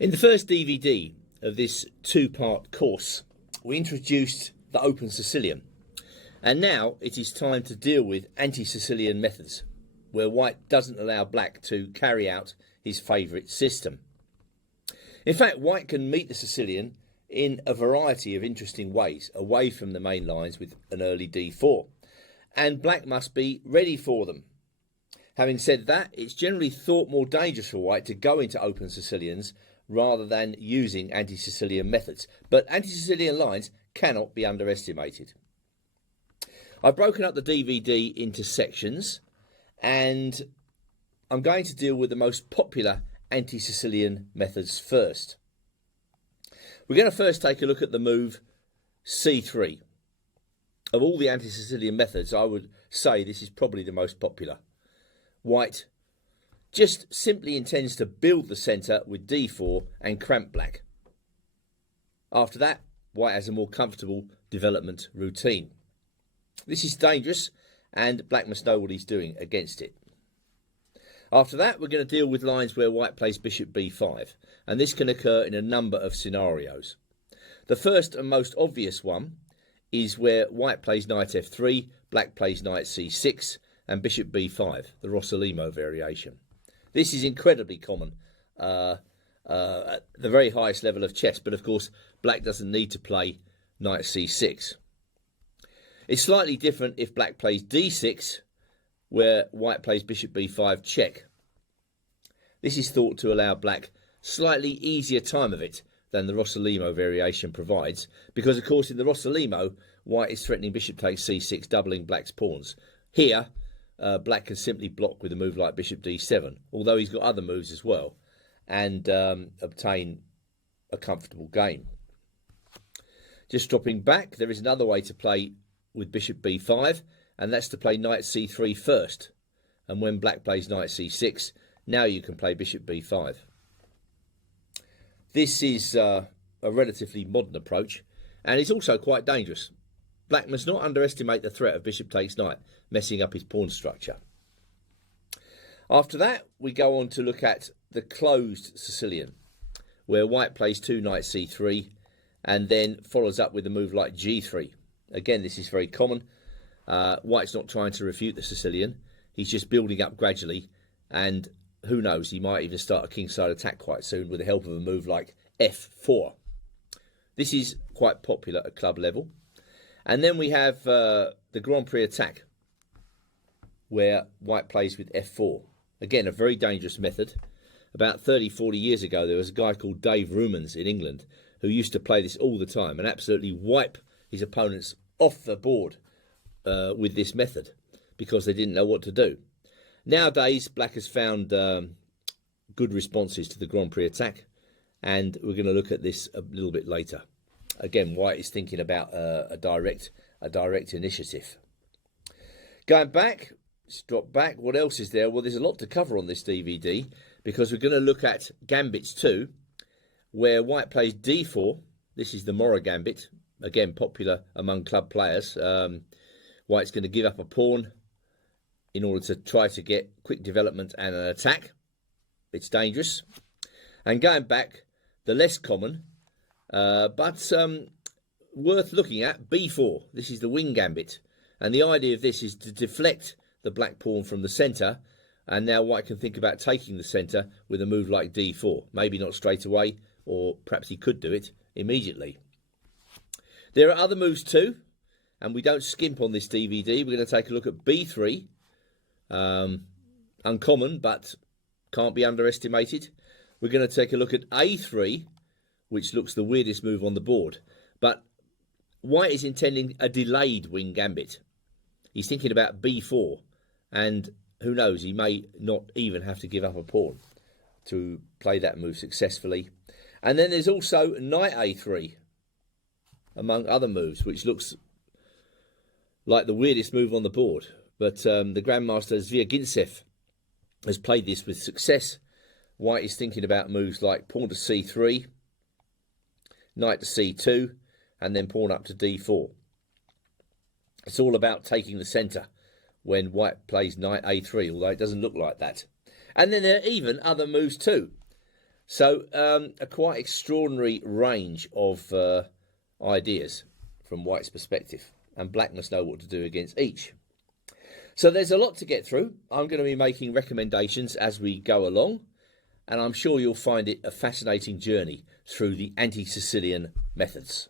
In the first DVD of this two-part course, we introduced the open Sicilian, and now it is time to deal with anti-Sicilian methods, where white doesn't allow black to carry out his favourite system. In fact, white can meet the Sicilian in a variety of interesting ways, away from the main lines with an early d4, and black must be ready for them. Having said that, it's generally thought more dangerous for white to go into open Sicilians rather than using anti-Sicilian methods, but anti-Sicilian lines cannot be underestimated. I've broken up the DVD into sections, and I'm going to deal with the most popular anti-Sicilian methods first. We're going to first take a look at the move c3. Of all the anti-Sicilian methods, I would say this is probably the most popular. White just simply intends to build the centre with d4 and cramp black. After that, white has a more comfortable development routine. This is dangerous, and black must know what he's doing against it. After that, we're going to deal with lines where white plays bishop b5, and this can occur in a number of scenarios. The first and most obvious one is where white plays knight f3, black plays knight c6, and bishop b5, the Rossolimo variation. This is incredibly common at the very highest level of chess, but of course black doesn't need to play knight c6. It's slightly different if black plays d6, where white plays bishop b5 check. This is thought to allow black slightly easier time of it than the Rossolimo variation provides, because of course in the Rossolimo, white is threatening bishop takes c6, doubling black's pawns. Here, black can simply block with a move like bishop d7, although he's got other moves as well, and obtain a comfortable game. Just dropping back, there is another way to play with bishop b5, and that's to play knight c3 first. And when black plays knight c6, now you can play bishop b5. This is a relatively modern approach, and it's also quite dangerous. Black must not underestimate the threat of bishop takes knight, messing up his pawn structure. After that, we go on to look at the closed Sicilian, where white plays 2 knight c3, and then follows up with a move like g3. Again, this is very common. White's not trying to refute the Sicilian. He's just building up gradually, and who knows, he might even start a kingside attack quite soon with the help of a move like f4. This is quite popular at club level. And then we have the Grand Prix attack, where white plays with f4. Again, a very dangerous method. About 30-40 years ago, there was a guy called Dave Rumans in England who used to play this all the time and absolutely wipe his opponents off the board with this method, because they didn't know what to do. Nowadays, black has found good responses to the Grand Prix attack, and we're going to look at this a little bit later. Again, white is thinking about a direct initiative. Going back, let's drop back. What else is there? Well, there's a lot to cover on this DVD, because we're going to look at Gambits 2, where white plays d4. This is the Mora Gambit, again popular among club players. White's going to give up a pawn in order to try to get quick development and an attack. It's dangerous. And going back, the less common, but worth looking at, b4. This is the wing gambit, and the idea of this is to deflect the black pawn from the centre, and now white can think about taking the centre with a move like d4. Maybe not straight away, or perhaps he could do it immediately. There are other moves too, and we don't skimp on this DVD. We're going to take a look at b3. Uncommon, but can't be underestimated. We're going to take a look at a3, which looks the weirdest move on the board. But white is intending a delayed wing gambit. He's thinking about b4, and who knows, he may not even have to give up a pawn to play that move successfully. And then there's also knight a3, among other moves, which looks like the weirdest move on the board. But the Grandmaster Zviagintsev has played this with success. White is thinking about moves like pawn to c3, knight to c2, and then pawn up to d4. It's all about taking the centre when white plays knight a3, although it doesn't look like that. And then there are even other moves too. So a quite extraordinary range of ideas from White's perspective, and Black must know what to do against each. So there's a lot to get through. I'm going to be making recommendations as we go along, and I'm sure you'll find it a fascinating journey through the anti-Sicilian methods.